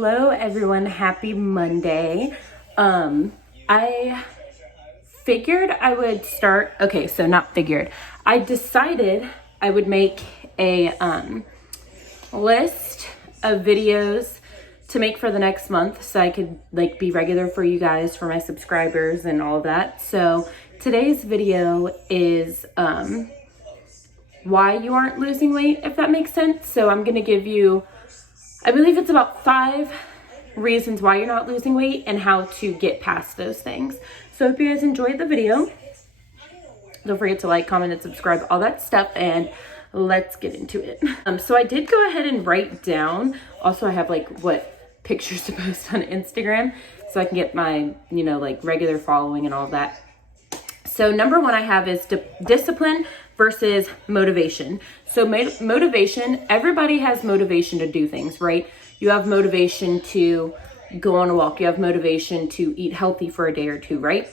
Hello everyone, happy Monday. I figured I would start, I decided I would make a list of videos to make for the next month so I could be regular for you guys, for my subscribers and all of that. So today's video is why you aren't losing weight, if that makes sense. So I'm gonna give you, I believe it's about 5 reasons why you're not losing weight and how to get past those things. So I hope you guys enjoyed the video. Don't forget to like, comment, and subscribe, all that stuff, and let's get into it. So I did go ahead and write down, also I have what pictures to post on Instagram so I can get my, regular following and all of that. So number 1 I have is discipline versus motivation. So motivation, everybody has motivation to do things, right? You have motivation to go on a walk. You have motivation to eat healthy for a day or two, right?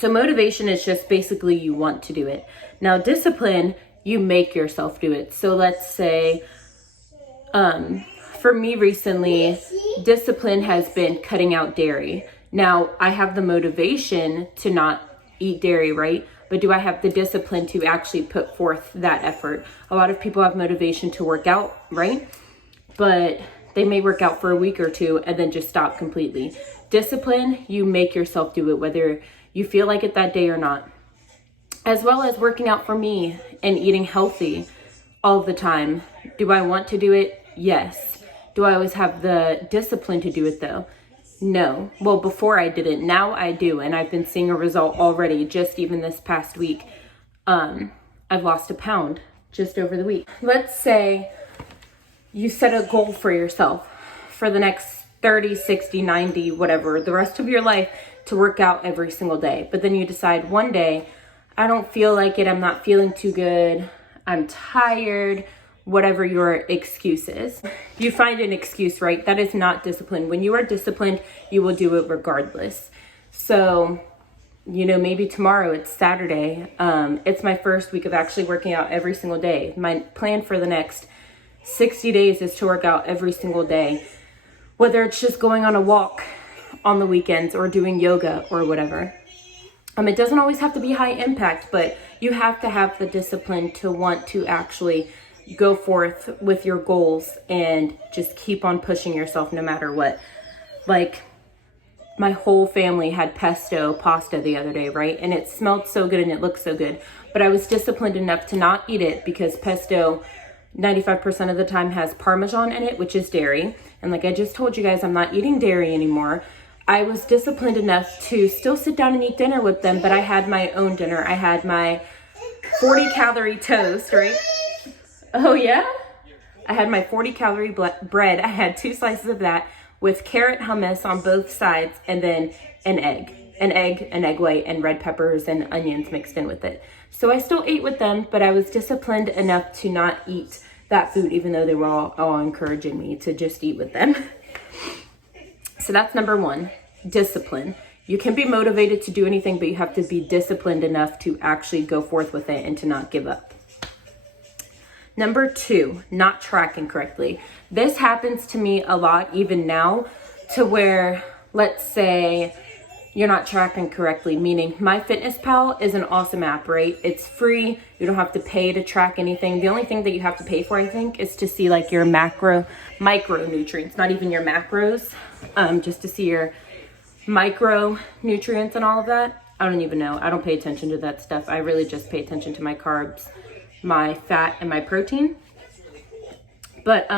So motivation is just basically you want to do it. Now discipline, you make yourself do it. So let's say, for me recently, discipline has been cutting out dairy. Now I have the motivation to not eat dairy, right? But do I have the discipline to actually put forth that effort? A lot of people have motivation to work out, right? But they may work out for a week or two and then just stop completely. Discipline, you make yourself do it, whether you feel like it that day or not. As well as working out for me and eating healthy all the time. Do I want to do it? Yes. Do I always have the discipline to do it though? No. Well, before I didn't. Now I do, and I've been seeing a result already. Just even this past week, I've lost a pound just over the week. Let's say you set a goal for yourself for the next 30, 60, 90, whatever, the rest of your life to work out every single day. But then you decide one day, I don't feel like it. I'm not feeling too good. I'm tired. Whatever your excuse is. You find an excuse, right? That is not discipline. When you are disciplined, you will do it regardless. So, maybe tomorrow, it's Saturday. It's my first week of actually working out every single day. My plan for the next 60 days is to work out every single day. Whether it's just going on a walk on the weekends or doing yoga or whatever. It doesn't always have to be high impact, but you have to have the discipline to want to actually go forth with your goals and just keep on pushing yourself no matter what. My whole family had pesto pasta the other day, right? And it smelled so good and it looked so good. But I was disciplined enough to not eat it because pesto 95% of the time has Parmesan in it, which is dairy. And like I just told you guys, I'm not eating dairy anymore. I was disciplined enough to still sit down and eat dinner with them, but I had my own dinner. I had my 40 calorie toast, right? Oh yeah? I had my 40 calorie bread. I had 2 slices of that with carrot hummus on both sides and then an egg, an egg white, and red peppers and onions mixed in with it. So I still ate with them, but I was disciplined enough to not eat that food, even though they were all encouraging me to just eat with them. So that's number 1, discipline. You can be motivated to do anything, but you have to be disciplined enough to actually go forth with it and to not give up. Number 2, not tracking correctly. This happens to me a lot even now, to where, let's say you're not tracking correctly, meaning MyFitnessPal is an awesome app, right? It's free. You don't have to pay to track anything. The only thing that you have to pay for, I think, is to see your micronutrients, not even your macros, just to see your micronutrients and all of that. I don't even know. I don't pay attention to that stuff. I really just pay attention to my carbs, my fat, and my protein. But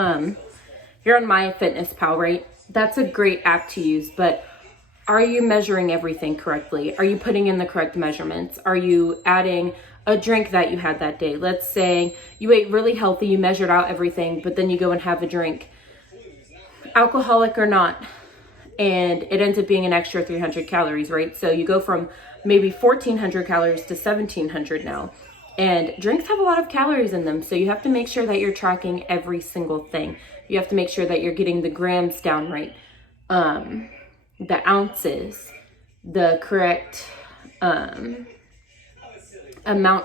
you're on MyFitnessPal, right? That's a great app to use, but are you measuring everything correctly? Are you putting in the correct measurements? Are you adding a drink that you had that day? Let's say you ate really healthy, you measured out everything, but then you go and have a drink, alcoholic or not, and it ends up being an extra 300 calories, right? So you go from maybe 1,400 calories to 1,700 now. And drinks have a lot of calories in them, so you have to make sure that you're tracking every single thing. You have to make sure that you're getting the grams down right, the ounces, the correct amount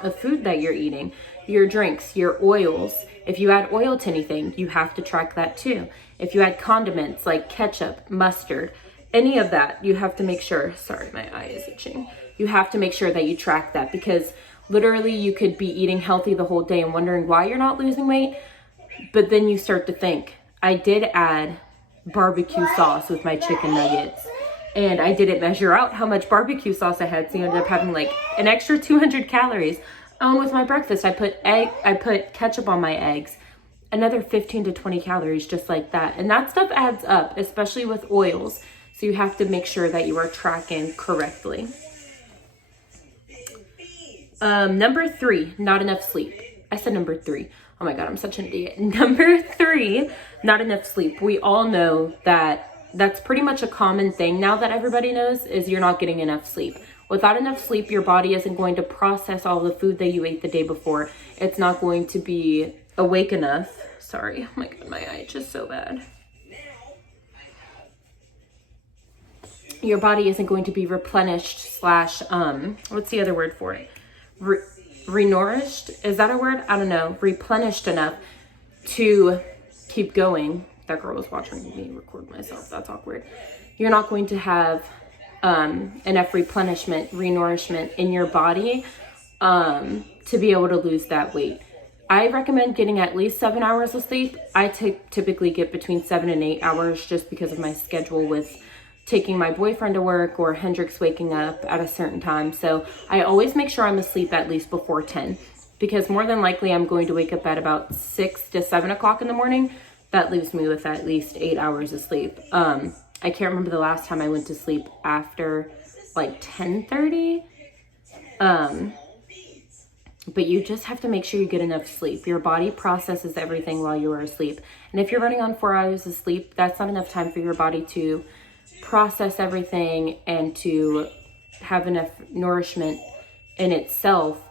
of food that you're eating. your drinks, your oils. If you add oil to anything, you have to track that too. If you add condiments like ketchup, mustard, any of that, you have to make sure, sorry, my eye is itching. You have to make sure that you track that, because literally you could be eating healthy the whole day and wondering why you're not losing weight. But then you start to think, I did add barbecue sauce with my chicken nuggets, and I didn't measure out how much barbecue sauce I had, so you ended up having like an extra 200 calories. With my breakfast, I put ketchup on my eggs, another 15 to 20 calories just like that. And that stuff adds up, especially with oils. So you have to make sure that you are tracking correctly. Number 3, not enough sleep. I said number 3. Oh my God, I'm such an idiot. Number 3, not enough sleep. We all know that that's pretty much a common thing now that everybody knows, is you're not getting enough sleep. Without enough sleep, your body isn't going to process all the food that you ate the day before. It's not going to be awake enough. Sorry, oh my God, my eye is just so bad. Your body isn't going to be replenished / what's the other word for it? Renourished? Is that a word? I don't know. Replenished enough to keep going. That girl was watching me record myself. That's awkward. You're not going to have enough replenishment, renourishment in your body to be able to lose that weight. I recommend getting at least 7 hours of sleep. I typically get between 7 and 8 hours just because of my schedule with taking my boyfriend to work or Hendrix waking up at a certain time. So I always make sure I'm asleep at least before 10, because more than likely I'm going to wake up at about 6 to 7 o'clock in the morning. That leaves me with at least 8 hours of sleep. I can't remember the last time I went to sleep after like 10:30. But you just have to make sure you get enough sleep. Your body processes everything while you are asleep. And if you're running on 4 hours of sleep, that's not enough time for your body to process everything and to have enough nourishment in itself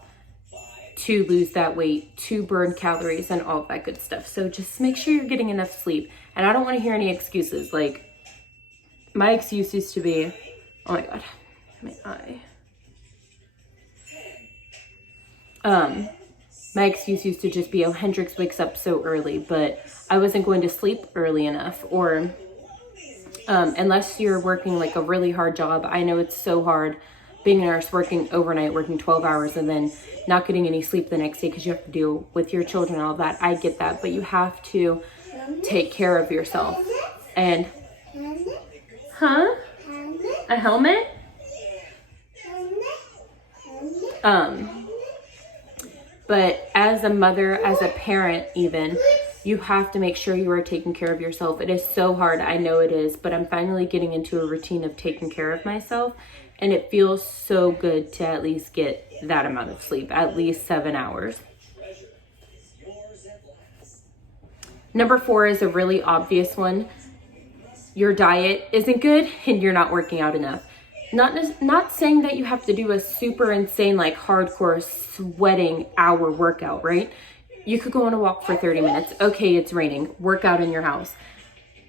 to lose that weight, to burn calories and all that good stuff. So just make sure you're getting enough sleep. And I don't want to hear any excuses. Like, my excuse used to be, oh my God, my eye. My excuse used to just be, oh, Hendrix wakes up so early, but I wasn't going to sleep early enough. Or unless you're working like a really hard job. I know it's so hard being a nurse, working overnight, working 12 hours and then not getting any sleep the next day because you have to deal with your children and all that. I get that, but you have to take care of yourself. And, a helmet? But as a mother, as a parent even, you have to make sure you are taking care of yourself. It is so hard, I know it is, but I'm finally getting into a routine of taking care of myself, and it feels so good to at least get that amount of sleep, at least 7 hours. Number 4 is a really obvious one. Your diet isn't good and you're not working out enough. Not saying that you have to do a super insane, like hardcore sweating hour workout, right? You could go on a walk for 30 minutes. Okay, it's raining. Work out in your house.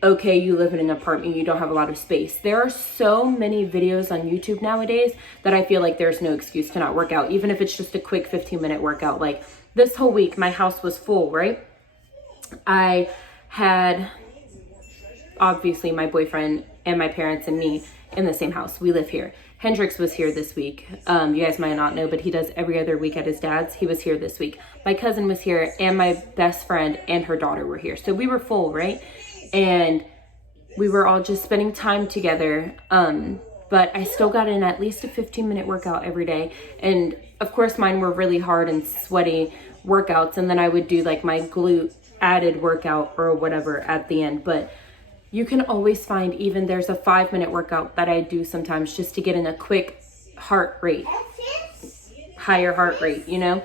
Okay, you live in an apartment. You don't have a lot of space. There are so many videos on YouTube nowadays that I feel like there's no excuse to not work out, even if it's just a quick 15-minute workout. Like this whole week, my house was full, right? I had, obviously, my boyfriend and my parents and me in the same house. We live here. Hendrix was here this week. You guys might not know, but he does every other week at his dad's. He was here this week. My cousin was here, and my best friend and her daughter were here. So we were full, right? And we were all just spending time together. But I still got in at least a 15-minute workout every day. And of course, mine were really hard and sweaty workouts. And then I would do like my glute added workout or whatever at the end. But you can always find, even there's a 5-minute workout that I do sometimes just to get in a quick heart rate, higher heart rate, you know?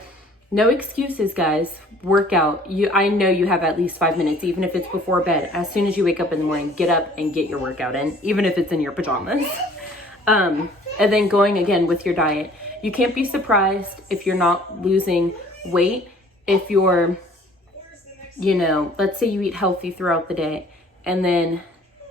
No excuses, guys. Workout. I know you have at least 5 minutes, even if it's before bed. As soon as you wake up in the morning, get up and get your workout in, even if it's in your pajamas. And then going again with your diet. You can't be surprised if you're not losing weight. If you're, you know, let's say you eat healthy throughout the day, and then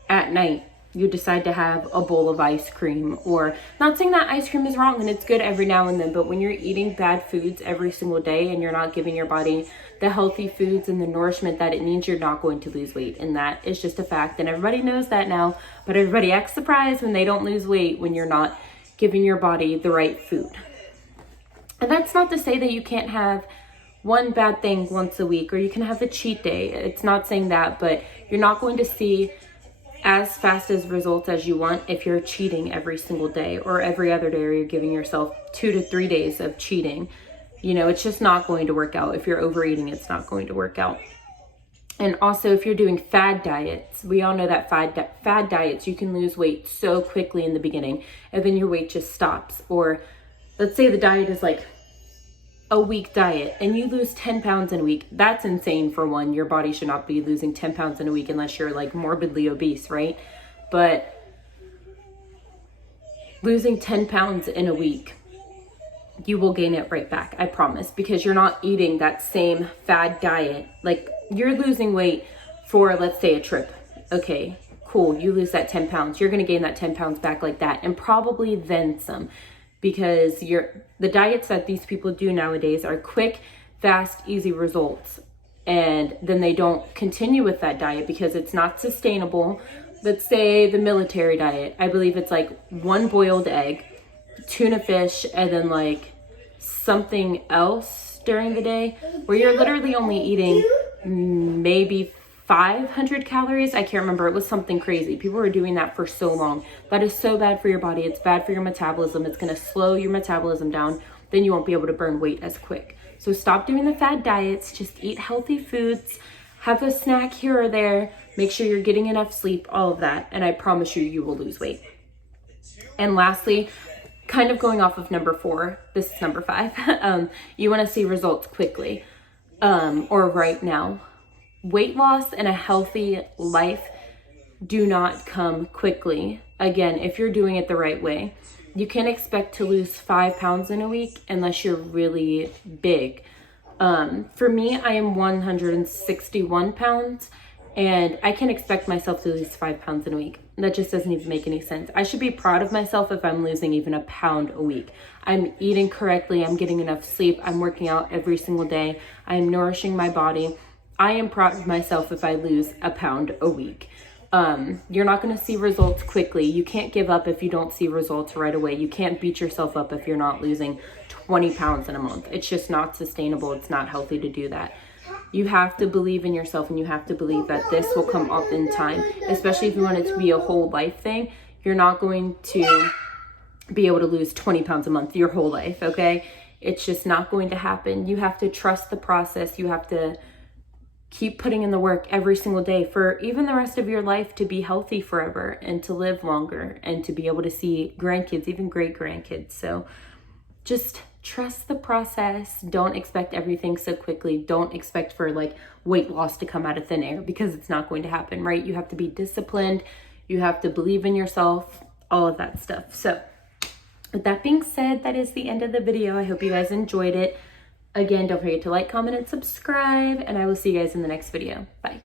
at night you decide to have a bowl of ice cream. Or, not saying that ice cream is wrong and it's good every now and then, but when you're eating bad foods every single day and you're not giving your body the healthy foods and the nourishment that it needs, you're not going to lose weight. And that is just a fact. And everybody knows that now, but everybody acts surprised when they don't lose weight when you're not giving your body the right food. And that's not to say that you can't have one bad thing once a week, or you can have a cheat day. It's not saying that, but you're not going to see as fast as results as you want if you're cheating every single day or every other day, or you're giving yourself 2 to 3 days of cheating. You know, it's just not going to work out. If you're overeating, it's not going to work out. And also, if you're doing fad diets, we all know that fad diets, you can lose weight so quickly in the beginning and then your weight just stops. Or let's say the diet is like a week diet and you lose 10 pounds in a week. That's insane. For one, your body should not be losing 10 pounds in a week unless you're like morbidly obese, right? But losing 10 pounds in a week, you will gain it right back, I promise, because you're not eating that same fad diet. Like, you're losing weight for, let's say, a trip. Okay, cool, you lose that 10 pounds. You're gonna gain that 10 pounds back like that, and probably then some, because the diets that these people do nowadays are quick, fast, easy results. And then they don't continue with that diet because it's not sustainable. Let's say the military diet, I believe it's like 1 boiled egg, tuna fish, and then like something else during the day, where you're literally only eating maybe 500 calories. I can't remember. It was something crazy. People were doing that for so long. That is so bad for your body. It's bad for your metabolism. It's going to slow your metabolism down. Then you won't be able to burn weight as quick. So stop doing the fad diets. Just eat healthy foods. Have a snack here or there. Make sure you're getting enough sleep, all of that. And I promise you, you will lose weight. And lastly, kind of going off of number 4, this is number 5. You want to see results quickly, or right now. Weight loss and a healthy life do not come quickly. Again, if you're doing it the right way, you can't expect to lose 5 pounds in a week unless you're really big. For me, I am 161 pounds, and I can expect myself to lose 5 pounds in a week. That just doesn't even make any sense. I should be proud of myself if I'm losing even a pound a week. I'm eating correctly. I'm getting enough sleep. I'm working out every single day. I'm nourishing my body. I am proud of myself if I lose a pound a week. You're not going to see results quickly. You can't give up if you don't see results right away. You can't beat yourself up if you're not losing 20 pounds in a month. It's just not sustainable. It's not healthy to do that. You have to believe in yourself, and you have to believe that this will come up in time, especially if you want it to be a whole life thing. You're not going to be able to lose 20 pounds a month your whole life, okay? It's just not going to happen. You have to trust the process. You have to keep putting in the work every single day for even the rest of your life to be healthy forever and to live longer and to be able to see grandkids, even great grandkids. So just trust the process. Don't expect everything so quickly. Don't expect for like weight loss to come out of thin air, because it's not going to happen, right? You have to be disciplined. You have to believe in yourself, all of that stuff. So with that being said, that is the end of the video. I hope you guys enjoyed it. Again, don't forget to like, comment, and subscribe, and I will see you guys in the next video. Bye.